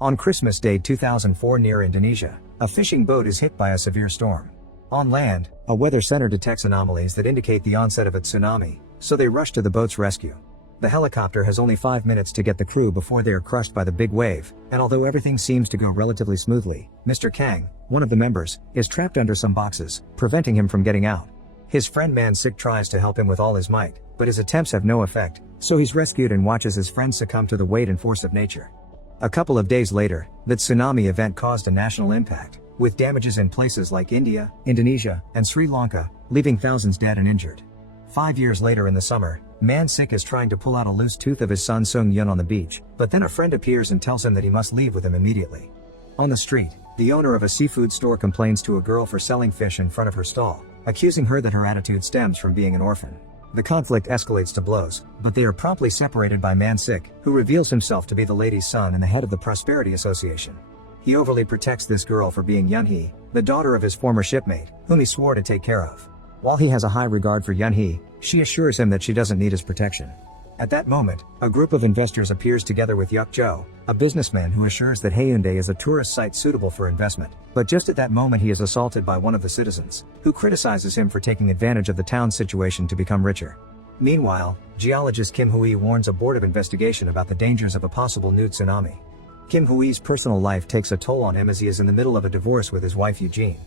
On Christmas Day 2004 near Indonesia, a fishing boat is hit by a severe storm. On land, a weather center detects anomalies that indicate the onset of a tsunami, so they rush to the boat's rescue. The helicopter has only 5 minutes to get the crew before they are crushed by the big wave, and although everything seems to go relatively smoothly, Mr. Kang, one of the members, is trapped under some boxes, preventing him from getting out. His friend Man Sik tries to help him with all his might, but his attempts have no effect, so he's rescued and watches his friend succumb to the weight and force of nature. A couple of days later, the tsunami event caused a national impact, with damages in places like India, Indonesia, and Sri Lanka, leaving thousands dead and injured. 5 years later in the summer, Man Sik is trying to pull out a loose tooth of his son Sung Yun on the beach, but then a friend appears and tells him that he must leave with him immediately. On the street, the owner of a seafood store complains to a girl for selling fish in front of her stall, accusing her that her attitude stems from being an orphan. The conflict escalates to blows, but they are promptly separated by Man Sik, who reveals himself to be the lady's son and the head of the Prosperity Association. He overly protects this girl for being Yunhee, the daughter of his former shipmate, whom he swore to take care of. While he has a high regard for Yunhee, she assures him that she doesn't need his protection. At that moment, a group of investors appears together with Yuk Jo, a businessman who assures that Haeundae is a tourist site suitable for investment, but just at that moment he is assaulted by one of the citizens, who criticizes him for taking advantage of the town's situation to become richer. Meanwhile, geologist Kim Hui warns a board of investigation about the dangers of a possible new tsunami. Kim Hui's personal life takes a toll on him as he is in the middle of a divorce with his wife Eugene.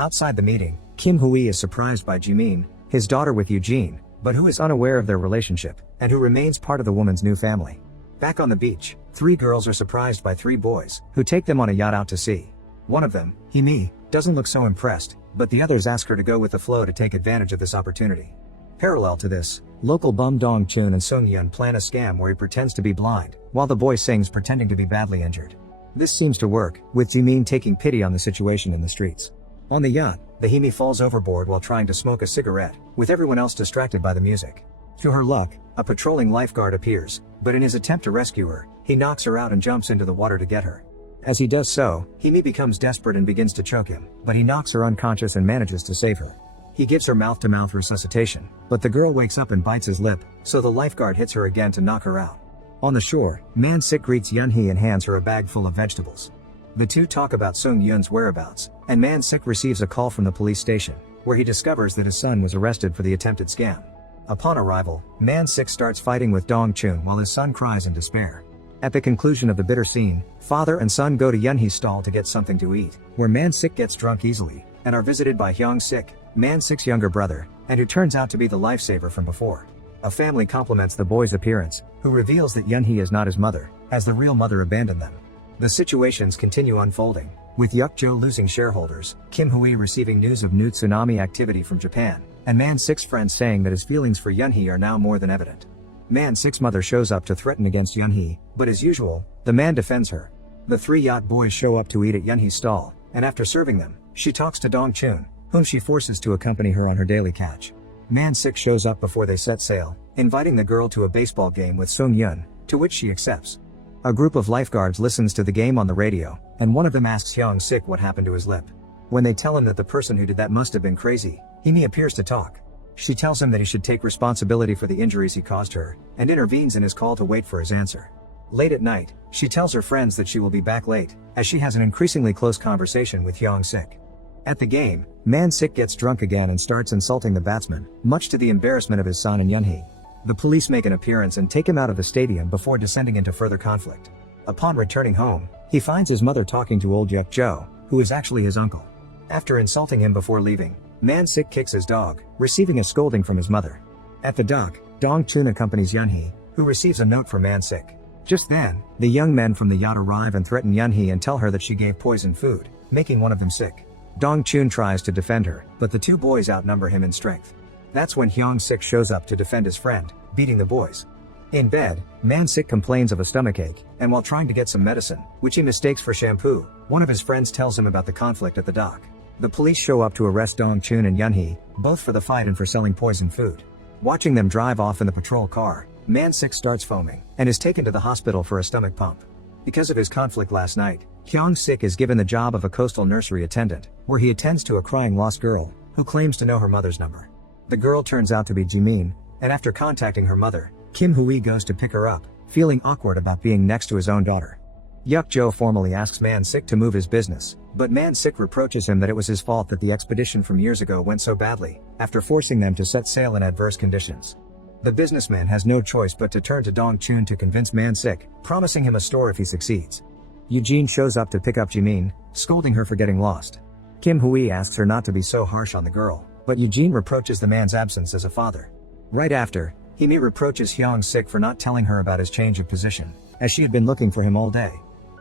Outside the meeting, Kim Hui is surprised by Jimin, his daughter with Eugene, but who is unaware of their relationship, and who remains part of the woman's new family. Back on the beach, 3 girls are surprised by 3 boys, who take them on a yacht out to sea. One of them, Himi, doesn't look so impressed, but the others ask her to go with the flow to take advantage of this opportunity. Parallel to this, local bum Dong Chun and Sung Yun plan a scam where he pretends to be blind, while the boy sings pretending to be badly injured. This seems to work, with Jimin taking pity on the situation in the streets. On the yacht, the Himi falls overboard while trying to smoke a cigarette, with everyone else distracted by the music. To her luck, a patrolling lifeguard appears, but in his attempt to rescue her, he knocks her out and jumps into the water to get her. As he does so, Himi becomes desperate and begins to choke him, but he knocks her unconscious and manages to save her. He gives her mouth-to-mouth resuscitation, but the girl wakes up and bites his lip, so the lifeguard hits her again to knock her out. On the shore, Man Sik greets Yunhee and hands her a bag full of vegetables. The two talk about Sung Yun's whereabouts, and Man Sik receives a call from the police station, where he discovers that his son was arrested for the attempted scam. Upon arrival, Man Sik starts fighting with Dong Chun while his son cries in despair. At the conclusion of the bitter scene, father and son go to Yunhee's stall to get something to eat, where Man Sik gets drunk easily, and are visited by Hyung Sik, Man Sik's younger brother, and who turns out to be the lifesaver from before. A family compliments the boy's appearance, who reveals that Yunhee is not his mother, as the real mother abandoned them. The situations continue unfolding, with Yuk Jo losing shareholders, Kim Hui receiving news of new tsunami activity from Japan, and Man Sik's friends saying that his feelings for Yunhee are now more than evident. Man Sik's mother shows up to threaten against Yunhee, but as usual, the man defends her. The 3 yacht boys show up to eat at Yunhee's stall, and after serving them, she talks to Dong Chun, whom she forces to accompany her on her daily catch. Man Sik shows up before they set sail, inviting the girl to a baseball game with Sung Yun, to which she accepts. A group of lifeguards listens to the game on the radio, and one of them asks Hyung Sik what happened to his lip. When they tell him that the person who did that must have been crazy, Himi appears to talk. She tells him that he should take responsibility for the injuries he caused her, and intervenes in his call to wait for his answer. Late at night, she tells her friends that she will be back late, as she has an increasingly close conversation with Hyung Sik. At the game, Man Sik gets drunk again and starts insulting the batsman, much to the embarrassment of his son and Yunhee. The police make an appearance and take him out of the stadium before descending into further conflict. Upon returning home, he finds his mother talking to old Yuk Jo, who is actually his uncle. After insulting him before leaving, Man Sik kicks his dog, receiving a scolding from his mother. At the dock, Dong Chun accompanies Yunhee, who receives a note from Man Sik. Just then, the young men from the yacht arrive and threaten Yunhee and tell her that she gave poisoned food, making one of them sick. Dong Chun tries to defend her, but the 2 boys outnumber him in strength. That's when Hyung Sik shows up to defend his friend, beating the boys. In bed, Man Sik complains of a stomachache, and while trying to get some medicine, which he mistakes for shampoo, one of his friends tells him about the conflict at the dock. The police show up to arrest Dong Chun and Yunhee, both for the fight and for selling poisoned food. Watching them drive off in the patrol car, Man Sik starts foaming, and is taken to the hospital for a stomach pump. Because of his conflict last night, Hyung Sik is given the job of a coastal nursery attendant, where he attends to a crying lost girl, who claims to know her mother's number. The girl turns out to be Jimin, and after contacting her mother, Kim Hui goes to pick her up, feeling awkward about being next to his own daughter. Yuk-jo formally asks Man-sik to move his business, but Man-sik reproaches him that it was his fault that the expedition from years ago went so badly, after forcing them to set sail in adverse conditions. The businessman has no choice but to turn to Dong-chun to convince Man-sik, promising him a store if he succeeds. Eugene shows up to pick up Jimin, scolding her for getting lost. Kim Hui asks her not to be so harsh on the girl, but Eugene reproaches the man's absence as a father. Right after, Himi reproaches Hyung-sik for not telling her about his change of position, as she had been looking for him all day.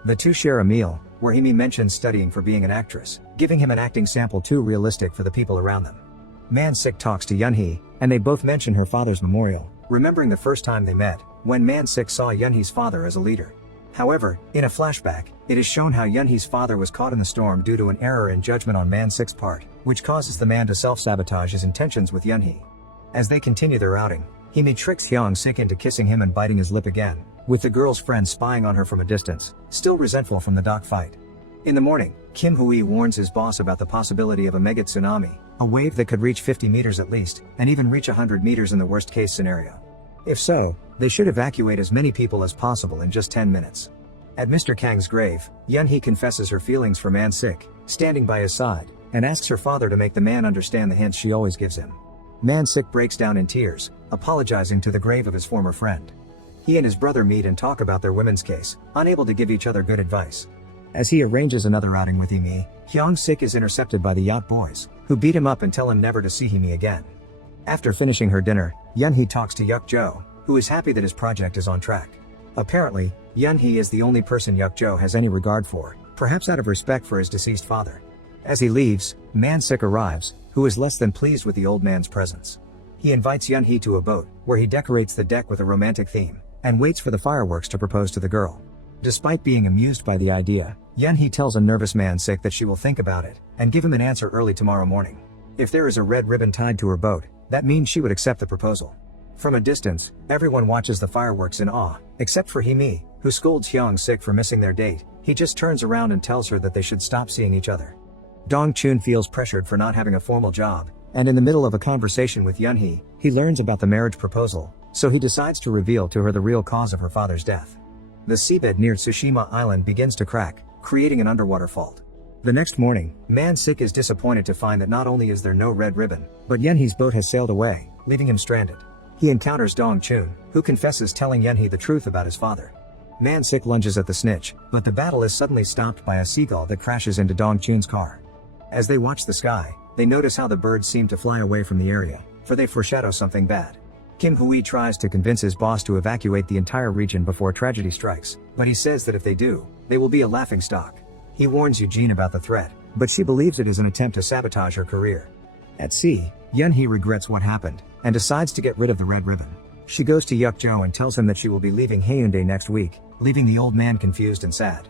The two share a meal, where Himi mentions studying for being an actress, giving him an acting sample too realistic for the people around them. Man-sik talks to Yun-hee, and they both mention her father's memorial, remembering the first time they met, when Man-sik saw Yun-hee's father as a leader. However, in a flashback, it is shown how Yun-hee's father was caught in the storm due to an error in judgment on Man-sik's part, which causes the man to self-sabotage his intentions with Yun-hee. As they continue their outing, Himi tricks Hyung-sik into kissing him and biting his lip again, with the girl's friend spying on her from a distance, still resentful from the dock fight. In the morning, Kim Hui warns his boss about the possibility of a mega tsunami, a wave that could reach 50 meters at least, and even reach 100 meters in the worst-case scenario. If so, they should evacuate as many people as possible in just 10 minutes. At Mr. Kang's grave, Yun-hee confesses her feelings for Man-sik, standing by his side, and asks her father to make the man understand the hints she always gives him. Man-sik breaks down in tears, apologizing to the grave of his former friend. He and his brother meet and talk about their women's case, unable to give each other good advice. As he arranges another outing with Himi, Hyung-sik is intercepted by the yacht boys, who beat him up and tell him never to see Himi again. After finishing her dinner, Yun-hee talks to Yuk-jo, who is happy that his project is on track. Apparently, Yun-hee is the only person Yuk-jo has any regard for, perhaps out of respect for his deceased father. As he leaves, Man-sik arrives, who is less than pleased with the old man's presence. He invites Yun-hee to a boat, where he decorates the deck with a romantic theme, and waits for the fireworks to propose to the girl. Despite being amused by the idea, Yun-hee tells a nervous Man-sik that she will think about it, and give him an answer early tomorrow morning. If there is a red ribbon tied to her boat, that means she would accept the proposal. From a distance, everyone watches the fireworks in awe, except for Himi, who scolds Hyung-sik for missing their date. He just turns around and tells her that they should stop seeing each other. Dong-chun feels pressured for not having a formal job, and in the middle of a conversation with Yun-hee, he learns about the marriage proposal, so he decides to reveal to her the real cause of her father's death. The seabed near Tsushima Island begins to crack, creating an underwater fault. The next morning, Man-sik is disappointed to find that not only is there no red ribbon, but Yun-hee's boat has sailed away, leaving him stranded. He encounters Dong-chun, who confesses telling Yun-hee the truth about his father. Man-sik lunges at the snitch, but the battle is suddenly stopped by a seagull that crashes into Dong-chun's car. As they watch the sky, they notice how the birds seem to fly away from the area, for they foreshadow something bad. Kim Hui tries to convince his boss to evacuate the entire region before tragedy strikes, but he says that if they do, they will be a laughingstock. He warns Eugene about the threat, but she believes it is an attempt to sabotage her career. At sea, Yun-hee regrets what happened, and decides to get rid of the red ribbon. She goes to Yuk-jo and tells him that she will be leaving Haeundae next week, leaving the old man confused and sad.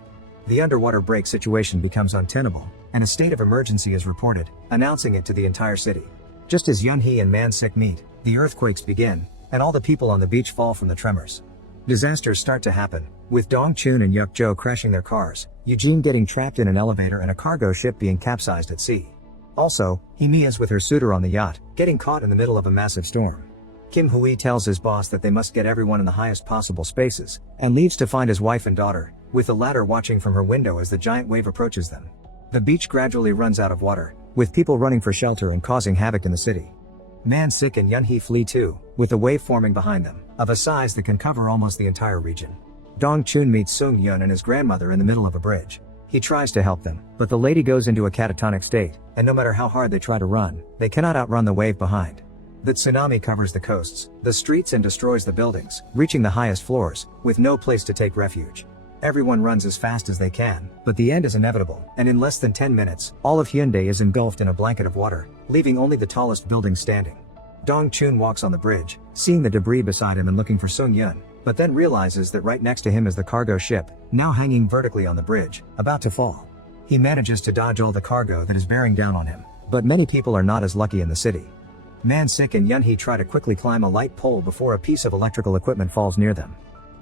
The underwater break situation becomes untenable, and a state of emergency is reported, announcing it to the entire city. Just as Yun-hee and Man-sik meet, the earthquakes begin, and all the people on the beach fall from the tremors. Disasters start to happen, with Dong-chun and Yuk-jo crashing their cars, Eugene getting trapped in an elevator and a cargo ship being capsized at sea. Also, Himi is with her suitor on the yacht, getting caught in the middle of a massive storm. Kim Hui tells his boss that they must get everyone in the highest possible spaces, and leaves to find his wife and daughter, with the latter watching from her window as the giant wave approaches them. The beach gradually runs out of water, with people running for shelter and causing havoc in the city. Man-sik and Yun-hee flee too, with a wave forming behind them, of a size that can cover almost the entire region. Dong-chun meets Sung-yun and his grandmother in the middle of a bridge. He tries to help them, but the lady goes into a catatonic state, and no matter how hard they try to run, they cannot outrun the wave behind. The tsunami covers the coasts, the streets and destroys the buildings, reaching the highest floors, with no place to take refuge. Everyone runs as fast as they can, but the end is inevitable, and in less than 10 minutes, all of Hyundai is engulfed in a blanket of water, leaving only the tallest building standing. Dong-chun walks on the bridge, seeing the debris beside him and looking for Sung-yun, but then realizes that right next to him is the cargo ship, now hanging vertically on the bridge, about to fall. He manages to dodge all the cargo that is bearing down on him, but many people are not as lucky in the city. Man-sik and Yun-hee try to quickly climb a light pole before a piece of electrical equipment falls near them.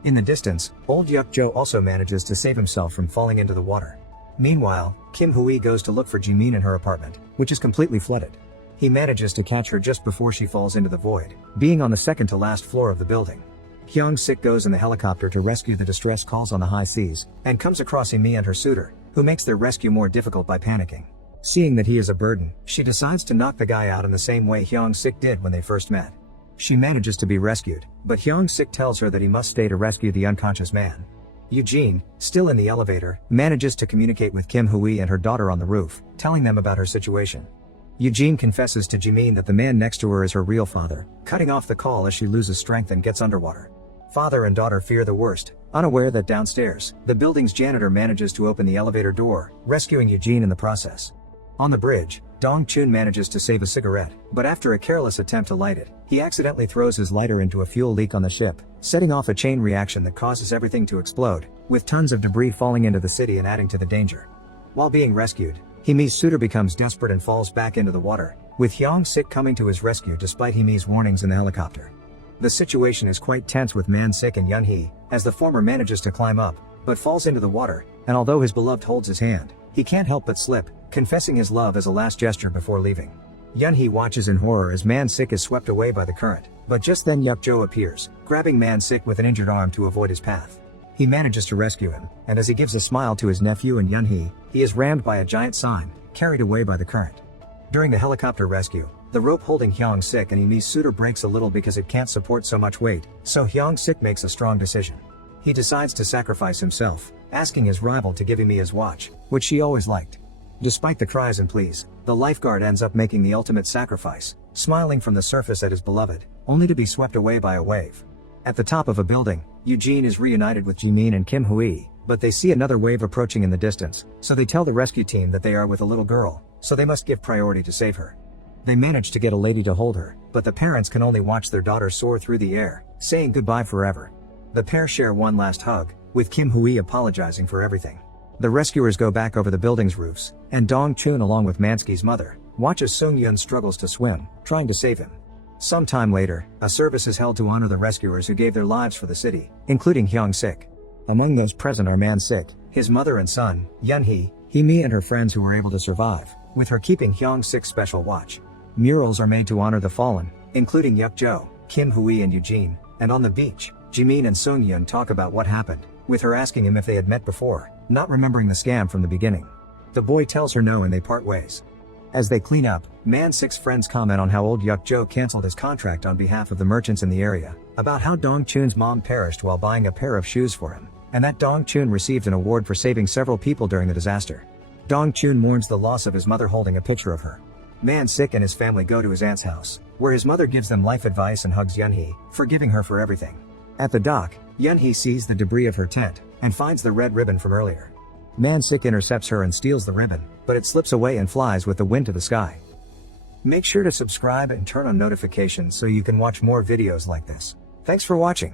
In the distance, old Yuk-jo also manages to save himself from falling into the water. Meanwhile, Kim Hui goes to look for Jimin in her apartment, which is completely flooded. He manages to catch her just before she falls into the void, being on the second to last floor of the building. Hyung-sik goes in the helicopter to rescue the distress calls on the high seas, and comes across Imi and her suitor, who makes their rescue more difficult by panicking. Seeing that he is a burden, she decides to knock the guy out in the same way Hyung-sik did when they first met. She manages to be rescued, but Hyung-sik tells her that he must stay to rescue the unconscious man. Eugene, still in the elevator, manages to communicate with Kim Hui and her daughter on the roof, telling them about her situation. Eugene confesses to Jimin that the man next to her is her real father, cutting off the call as she loses strength and gets underwater. Father and daughter fear the worst, unaware that downstairs, the building's janitor manages to open the elevator door, rescuing Eugene in the process. On the bridge, Dong-chun manages to save a cigarette, but after a careless attempt to light it, he accidentally throws his lighter into a fuel leak on the ship, setting off a chain reaction that causes everything to explode, with tons of debris falling into the city and adding to the danger. While being rescued, Himi's suitor becomes desperate and falls back into the water, with Hyung-sik coming to his rescue despite Himi's warnings in the helicopter. The situation is quite tense with Man-sik and Yun-hee, as the former manages to climb up, but falls into the water, and although his beloved holds his hand, he can't help but slip, confessing his love as a last gesture before leaving. Yun-hee watches in horror as Man-sik is swept away by the current, but just then Yuk-jo appears, grabbing Man-sik with an injured arm to avoid his path. He manages to rescue him, and as he gives a smile to his nephew and Yun-hee, he is rammed by a giant sign, carried away by the current. During the helicopter rescue, the rope holding Hyung-sik and Imi's suitor breaks a little because it can't support so much weight, so Hyung-sik makes a strong decision. He decides to sacrifice himself, asking his rival to give Imi his watch, which she always liked. Despite the cries and pleas, the lifeguard ends up making the ultimate sacrifice, smiling from the surface at his beloved, only to be swept away by a wave. At the top of a building, Eugene is reunited with Jimin and Kim Hui, but they see another wave approaching in the distance, so they tell the rescue team that they are with a little girl, so they must give priority to save her. They manage to get a lady to hold her, but the parents can only watch their daughter soar through the air, saying goodbye forever. The pair share one last hug, with Kim Hui apologizing for everything. The rescuers go back over the building's roofs, and Dong-chun along with Mansky's mother, watches Sung-yun struggles to swim, trying to save him. Some time later, a service is held to honor the rescuers who gave their lives for the city, including Hyung-sik. Among those present are Man-sik, his mother and son, Yun-hee, Himi and her friends who were able to survive, with her keeping Hyung-sik's special watch. Murals are made to honor the fallen, including Yuk-jo, Kim Hui and Eugene, and on the beach, Jimin and Sung-yun talk about what happened, with her asking him if they had met before, not remembering the scam from the beginning. The boy tells her no and they part ways. As they clean up, Man-sik's friends comment on how old Yuk-jo canceled his contract on behalf of the merchants in the area, about how Dong-chun's mom perished while buying a pair of shoes for him, and that Dong-chun received an award for saving several people during the disaster. Dong-chun mourns the loss of his mother holding a picture of her. Man-sik and his family go to his aunt's house, where his mother gives them life advice and hugs Yun-hee, forgiving her for everything. At the dock, Yun-hee sees the debris of her tent, and finds the red ribbon from earlier. Man-sik intercepts her and steals the ribbon, but it slips away and flies with the wind to the sky. Make sure to subscribe and turn on notifications so you can watch more videos like this. Thanks for watching.